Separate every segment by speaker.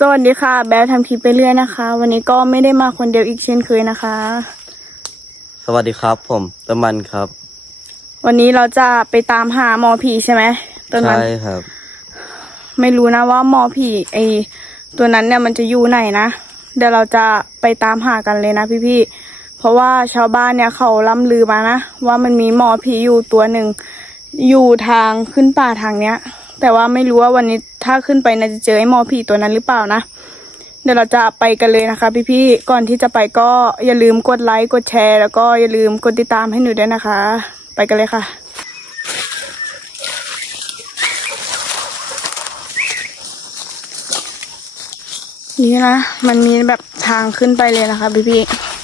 Speaker 1: สวัสดีค่ะ แบลทำคลิปไปเรื่อยนะคะ วันนี้ก็ไม่ได้มาคนเดียวอีกเช่นเคยนะคะ
Speaker 2: สวัสดีครับ ผมตะมันครับ
Speaker 1: วันนี้เราจะไปตามหาหมอผีใช่ไหมต้นมัน
Speaker 2: ใช่ครับ
Speaker 1: ไม่รู้นะว่าหมอผีไอตัวนั้นเนี่ยมันจะอยู่ไหนนะเดี๋ยวเราจะไปตามหากันเลยนะพี่ๆเพราะว่าชาวบ้านเนี่ยเขาล่ำลือมานะว่ามันมีหมอผีอยู่ตัวหนึ่งอยู่ทางขึ้นป่าทางเนี้ย แต่ว่าไม่รู้ว่าวันนี้ถ้าขึ้นไปนะจะเจอไอ้หมอผีตัวนั้นหรือเปล่านะ เดี๋ยวเราจะไปกันเลยนะคะ พี่ๆ ก่อนที่จะไปก็อย่าลืมกดไลค์กดแชร์ แล้วก็อย่าลืมกดติดตามให้หนูด้วยนะคะ ไปกันเลยค่ะนี่นะ มันมีแบบทางขึ้นไปเลยนะคะพี่ๆ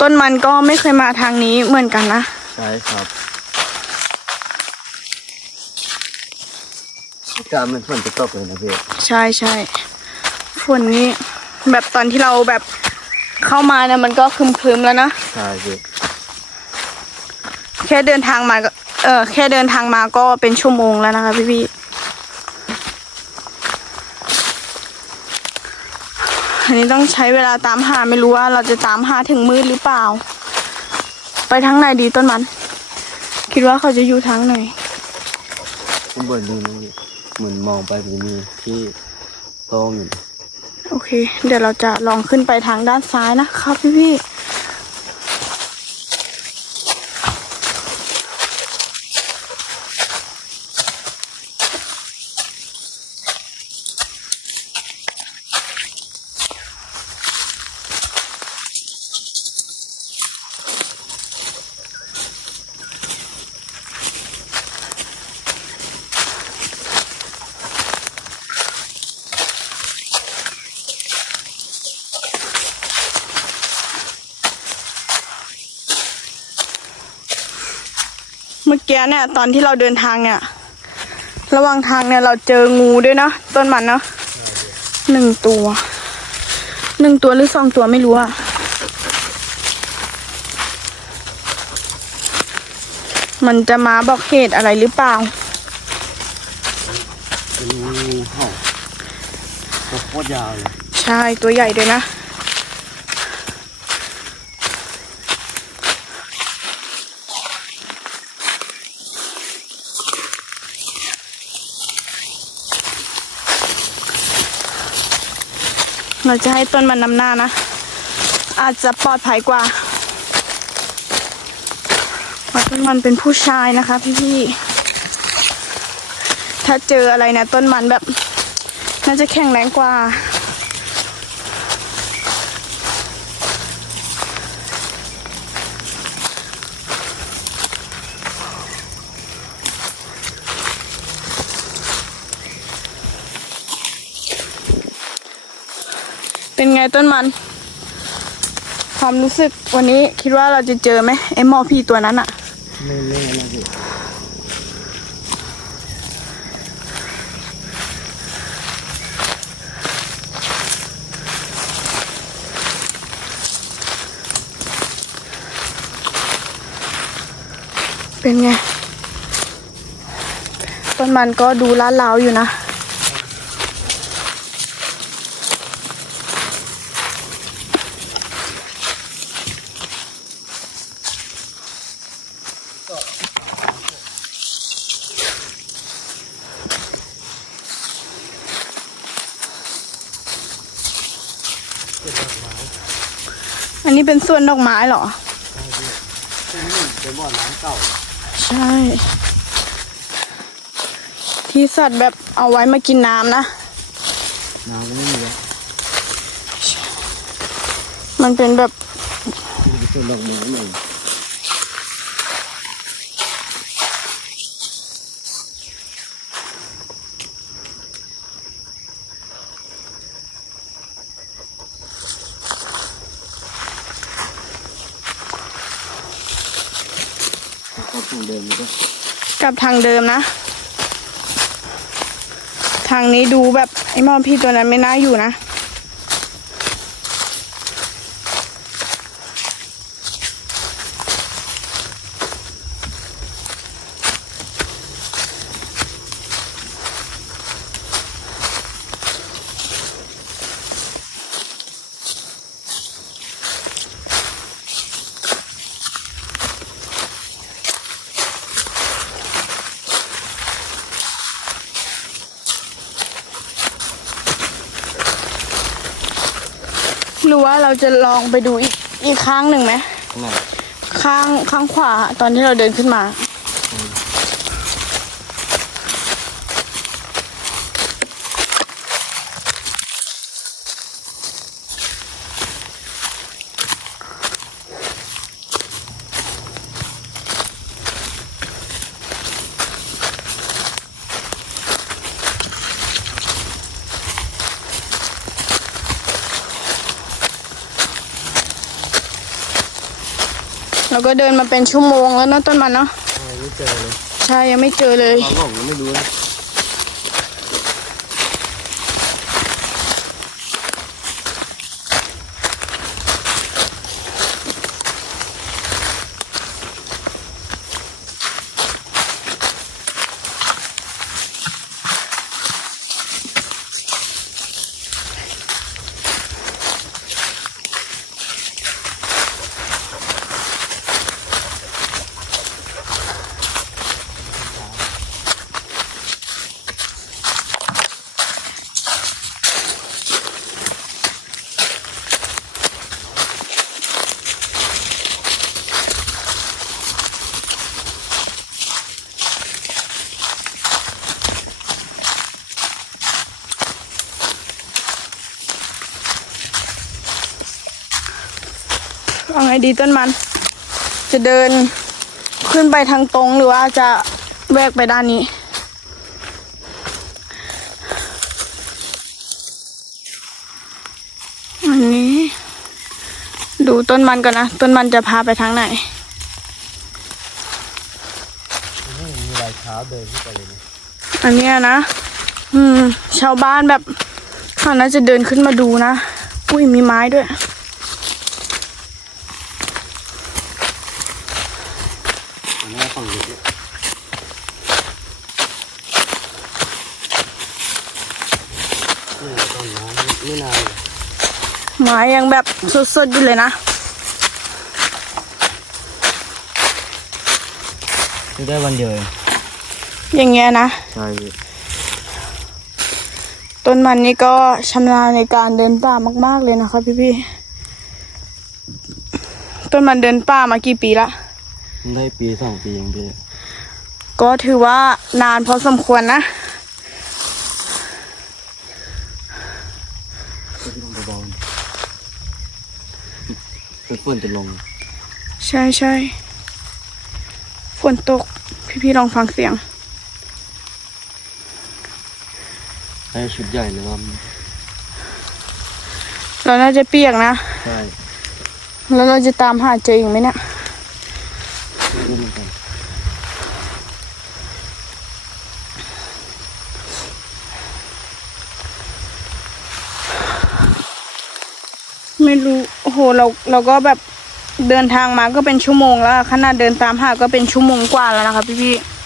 Speaker 1: ต้นมันก็ไม่เคยมาทางนี้เหมือนกันนะ
Speaker 2: ใช่ครับอา กาศมันฝนจะตกเลยนะพี่
Speaker 1: ใช่ใช่ฝนนี้แบบตอนที่เราแบบเข้ามาเนี่ยมันก็ครึมๆแล้วนะ
Speaker 2: ใช่พี่
Speaker 1: แค่เดินทางมาก็เออแค่เดินทางมาก็เป็นชั่วโมงแล้วนะคะพี่พี่อันนี้ต้องใช้เวลาตามหาไม่รู้ว่าเราจะตามหาถึงมืดหรือเปล่า ไปทางไหนดีต้นมัน คิดว่าเขาจะอยู่ทางไหน
Speaker 2: ข้างบนนี่นะพี่ เหมือนมองไปมันจะมีที่โล่งอยู่
Speaker 1: โอเค เดี๋ยวเราจะลองขึ้นไปทางด้านซ้ายนะครับพี่พี่ เมื่อกี้เนี่ย ตอนที่เราเดินทางเนี่ย ระหว่างทางเนี่ยเราเจองูด้วยนะต้นมันเนาะหนึ่งตัวหนึ่งตัวหรือสองตัวไม่รู้อะมันจะมาบอกเหตุอะไรหรือเปล่า
Speaker 2: เป็นงูเห่าตัวโคตรยาวเลย
Speaker 1: ใช่ตัวใหญ่ด้วยนะ เราจะให้ต้นมันนำหน้านะ อาจจะปลอดภัยกว่าเพราะต้นมันเป็นผู้ชายนะคะ พี่ๆถ้าเจออะไรเนะต้นมันแบบ น่าจะแข็งแรงกว่า เป็นไงต้นมัน ความรู้สึกวันนี้คิดว่าเราจะเจอไหมไอ้หมอพี่ตัวนั้นอะ
Speaker 2: ไม่แน่นะพี่
Speaker 1: เป็นไง ต้นมันก็ดูล้าลาวอยู่นะ นนี้เป็นส่วนดอกไม้เหรอ
Speaker 2: เป็นบ่อน้ำเก่า
Speaker 1: ใช่ ที่สัตว์แบบเอาไว้มากินน้ำนะ
Speaker 2: น้ำไม่มีแล้ว
Speaker 1: มันเป็นแบบ
Speaker 2: มีส่วนดอกไม้หนึ่งเขาคงเดินไปด้วย
Speaker 1: กับทางเดิมนะ ทางนี้ดูแบบไอ้มอพี่ตัวนั้นไม่น่าอยู่นะ หรือว่าเราจะลองไปดูอีกอีกข้างหนึ่งไหม
Speaker 2: ข้างใน
Speaker 1: ข้างข้างขวาตอนที่เราเดินขึ้นมา เราก็เดินมาเป็นชั่วโมงแล้วนะต้นมันเนาะ
Speaker 2: ไม่เจอเลย
Speaker 1: ใช่ยังไม่เจอเลย
Speaker 2: เราหลงยังไม่รู้นะ
Speaker 1: เอาไงดีต้นมัน จะเดินขึ้นไปทางตรงหรือว่าจะแวกไปด้านนี้ อันนี้ ดูต้นมันก่อนนะ ต้นมันจะพาไปทางไหน
Speaker 2: มีรอยเท้าเดินขึ้นไปเลยนะ
Speaker 1: อันเนี้ยนะ อืม ชาวบ้านแบบเขาน่าจะเดินขึ้นมาดูนะ อุ้ยมีไม้ด้วย
Speaker 2: อันนี้ฝั่งลึกเนี่ยนี่ต้นน้ำไม่นานเลย
Speaker 1: ไม้ยังแบบสดๆอยู่เลยนะ
Speaker 2: นี่ได้วันเดียวเอง
Speaker 1: อย่างเงี้ยนะ
Speaker 2: ใช่พี่
Speaker 1: ต้นมันนี่ก็ชำนาญในการเดินป่ามาก ๆเลยนะคะพี่ๆต้นมันเดินป่ามากี่ปีละ
Speaker 2: ได้ปีสองปีเองพี่
Speaker 1: ก็ถือว่านานพอสมควรนะ
Speaker 2: ก็ที่ต้องเบาๆเป็น ฝนจะลง
Speaker 1: ใช่ใช่ฝนตก พี่ๆลองฟังเสียง
Speaker 2: ให้ชุดใหญ่เลยว่า
Speaker 1: เราน่าจะเปียกนะ
Speaker 2: ใช่
Speaker 1: แล้วเราจะตามหาเจออีกไหมเนี่ย
Speaker 2: ไม่รู้เหมื อนกัน
Speaker 1: ไม่รู้โอ้โหเราเราก็แบบเดินทางมาก็เป็นชั่วโมงแล้วอะขนาดเดินตามหาก็เป็นชั่วโมงกว่าแล้วนะคะพี่ๆ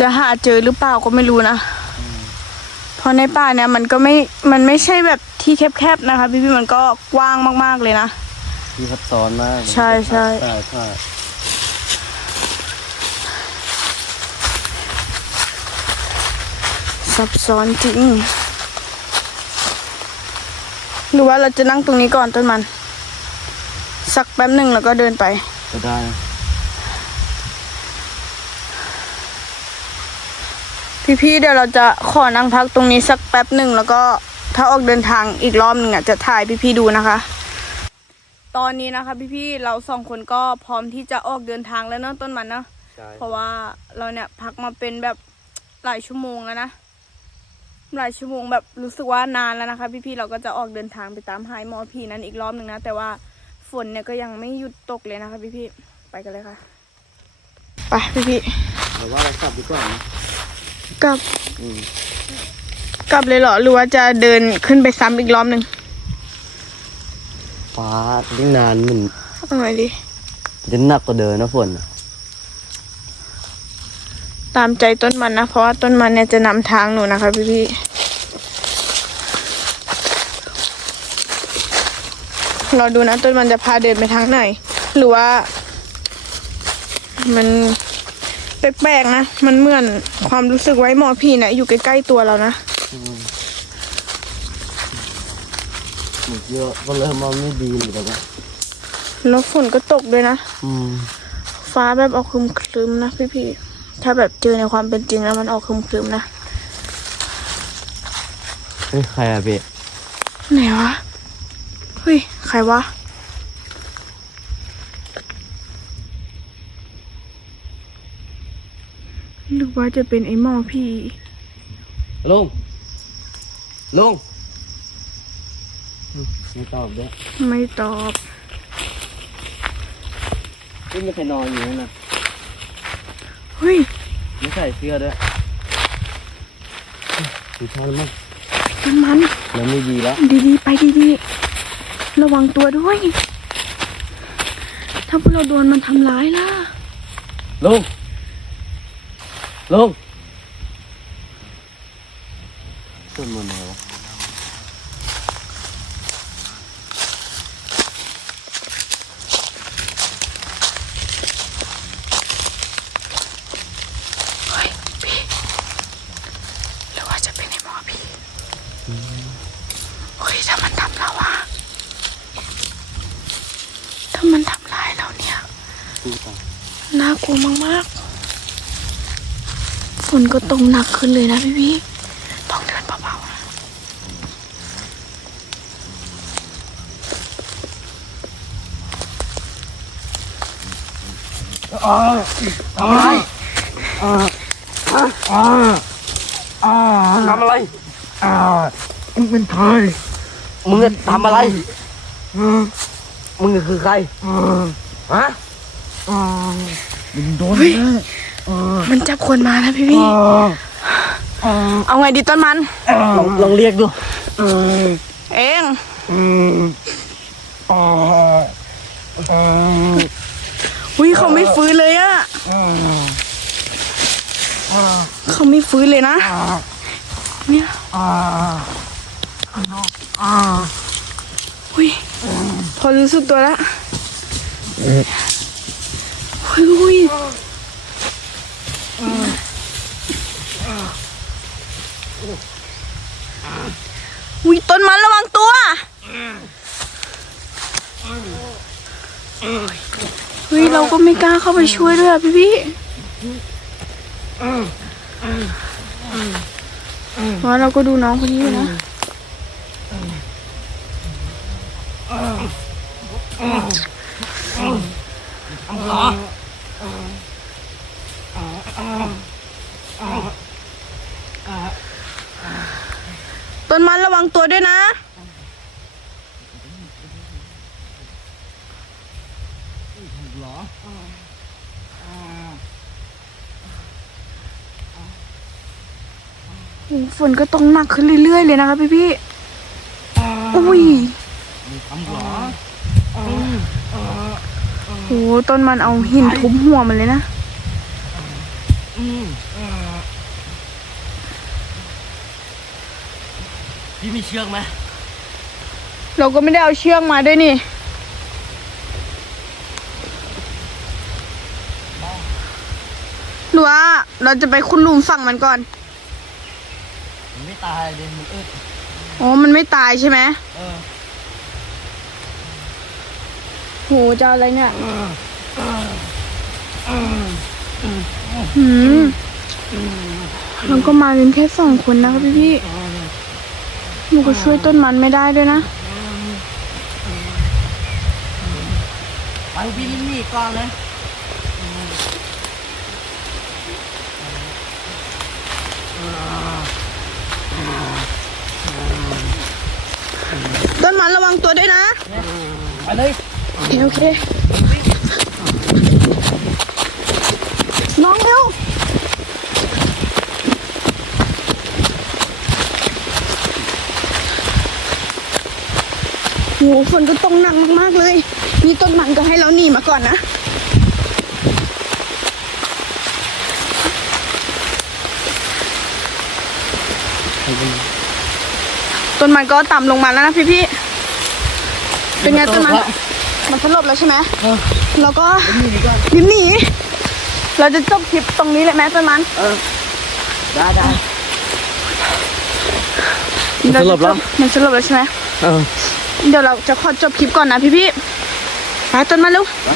Speaker 1: จะหาเจอหรือเปล่าก็ไม่รู้นะเพราะในป่าเนี่ยมันก็ไม่ มันไม่ใช่แบบที่แคบๆนะคะ พี่ๆมันก็กว้างมากๆเลยนะ
Speaker 2: ที่ซับซ้อนมาก
Speaker 1: ใช่ใช่
Speaker 2: ใช่ใช่
Speaker 1: ซับซ้อนจริง หรือว่าเราจะนั่งตรงนี้ก่อนต้นมัน สักแป๊บหนึ่งแล้วก็เดินไป
Speaker 2: ก็ได้นะ
Speaker 1: พี่ๆเดี๋ยวเราจะขอนั่งพักตรงนี้สักแป๊บหนึ่งแล้วก็ถ้าออกเดินทางอีกรอบหนึ่งอะจะถ่ายพี่ๆดูนะคะ ตอนนี้นะคะ พี่ๆเราสองคนก็พร้อมที่จะออกเดินทางแล้วเนอะต้นมันเนอะ
Speaker 2: ใช่
Speaker 1: เพราะว่าเราเนี่ยพักมาเป็นแบบหลายชั่วโมงแล้วนะ หลายชั่วโมงแบบรู้สึกว่านานแล้วนะคะ พี่ๆเราก็จะออกเดินทางไปตามหายหมอผีนั้นอีกรอบหนึ่งนะ แต่ว่าฝนเนี่ยก็ยังไม่หยุดตกเลยนะคะ พี่ๆไปกันเลยค่ะ ไปพี่
Speaker 2: แต่ว่าเรากลับดีกว่านะ
Speaker 1: ๆกลับ
Speaker 2: อืม
Speaker 1: กลับเลยเหรอหรือว่าจะเดินขึ้นไปซ้ำอีกรอบหนึ่ง
Speaker 2: ฟ้ายิ่งนานมัน
Speaker 1: เอาไงดี
Speaker 2: จะหนักกว่าเดินนะฝนน่ะ
Speaker 1: ตามใจต้นมันนะ เพราะว่าต้นมันเนี่ยจะนำทางหนูนะคะพี่พี่ๆรอดูนะ ต้นมันจะพาเดินไปทางไหน หรือว่า มันแปลกๆนะ มันเหมือนความรู้สึกไว้หมอผีนะอยู่ใกล้ๆตัวเรานะ
Speaker 2: อืมเมื่อกี้ก็เริ่มมองไม่ดีเหมือนกันนะ
Speaker 1: แล้วฝนก็ตกด้วยนะ
Speaker 2: อืม
Speaker 1: ฟ้าแบบออกครึมๆนะพี่ๆ ถ้าแบบเจอในความเป็นจริงแล้วมันออกครึมๆนะ
Speaker 2: เฮ้ยใครอะพี่
Speaker 1: ไหนวะเฮ้ยใครวะหรือว่าจะเป็นไอ้หมอพี่
Speaker 2: ลุง ลุงไม่ตอบด้วย
Speaker 1: ไม่ตอบ
Speaker 2: ไม่มีใครนอนอยู่นั่นนะ
Speaker 1: เฮ้ย
Speaker 2: ไม่ใส่เสื้อด้วยดูชอบมั้ง
Speaker 1: มันมัน
Speaker 2: แล้วไม่ดีแล้ว
Speaker 1: ดีๆ ไปดีๆ ระวังตัวด้วย ถ้าพวกเราโดนมันทำร้ายล่ะ
Speaker 2: ลุงลุงต้นมันไหนวะ
Speaker 1: เฮ้ย พี่ หรือว่าจะเป็นไอ้หมอพี่ เฮ้ยถ้ามันทำเราอะถ้ามันทำร้ายเราเนี่ย
Speaker 2: ดูตา
Speaker 1: น่ากลัวมากๆ ฝนก็ตกหนักขึ้นเลยนะพี่พี่ๆต้องเดินเบาๆนะ
Speaker 2: ทำอะไร
Speaker 3: อ่ามึงเป็นใคร
Speaker 2: มึงจะทำอะไร
Speaker 3: อืม
Speaker 2: มึงคือใคร
Speaker 3: อืม
Speaker 2: ฮะ
Speaker 3: อ่ามึงโดนแน่อ่า
Speaker 1: มันจับคนมานะพี่พี่
Speaker 3: อ่าอ่า
Speaker 1: ๆเอาไงดีต้นมัน
Speaker 3: อ่า
Speaker 2: ลองลองเรียกดู
Speaker 3: อืม
Speaker 1: เอง
Speaker 3: อืมอ่าอ่า
Speaker 1: อุ้ยเขาไม่ฟื้นเลยอะ
Speaker 3: อ่าอ่า
Speaker 1: เขาไม่ฟื้นเลยนะ
Speaker 3: อ่า
Speaker 1: เนี่ย
Speaker 3: อ่าอ่า
Speaker 1: อุ้ยพอรู้สึกตัวละอุ้ยอุ้ยอุ้ยต้นมันระวังตัวเฮ้ยเราก็ไม่กล้าเข้าไปช่วยด้วยอะพี่พี่เพราะเราก็ดูน้องคนนี้อยู่นะ ต้นมันระวังตัวด้วยนะโอ้โหฝนก็ตกหนักขึ้นเรื่อยๆเลยนะคะพี่พี่ๆอุ้ยโอ้ โหต้นมันเอาหินทุบหัวมันเลยนะ
Speaker 2: พี่มีเชือกไหม
Speaker 1: เราก็ไม่ได้เอาเชือกมาด้วยนี่หรือว่าเราจะไปคุณลุมฝั่งมันก่อน
Speaker 2: มันไม่ตายเดนมันอึด
Speaker 1: อ๋อมันไม่ตายใช่ไหม
Speaker 2: เออ
Speaker 1: โหจะเอาอะไรเนี่ยหืมเราก็มากันแค่สองคนนะคะพี่พี่ๆหนูก็ช่วยต้นมันไม่ได้ด้วยนะ
Speaker 2: ไปพี่รีบหนีก่อนเลย
Speaker 1: ต้นมันระวังตัวด้วยนะ
Speaker 2: ไปเลย
Speaker 1: โอ เคโอเค น้องเร็วโหฝนก็ตกหนักมากๆเลย นี่ต้นมันก็ให้เราหนีมาก่อนนะต้นมันก็ต่ำลงมาแล้วนะพี่ๆเป็นไงต้นมัน มันสลบแล้วใช่ไหมแล้วก็รีบหนี เราจะจบคลิปตรงนี้เลยไหมต้นมัน
Speaker 2: ได้ได้
Speaker 1: เราจะ
Speaker 2: สลบแล้ว
Speaker 1: มันสลบแล้วใช่ไหม
Speaker 2: เออ
Speaker 1: เดี๋ยวเราจะขอจบคลิปก่อนนะพี่พี่ๆไปต้นมาเร็ว
Speaker 2: ไป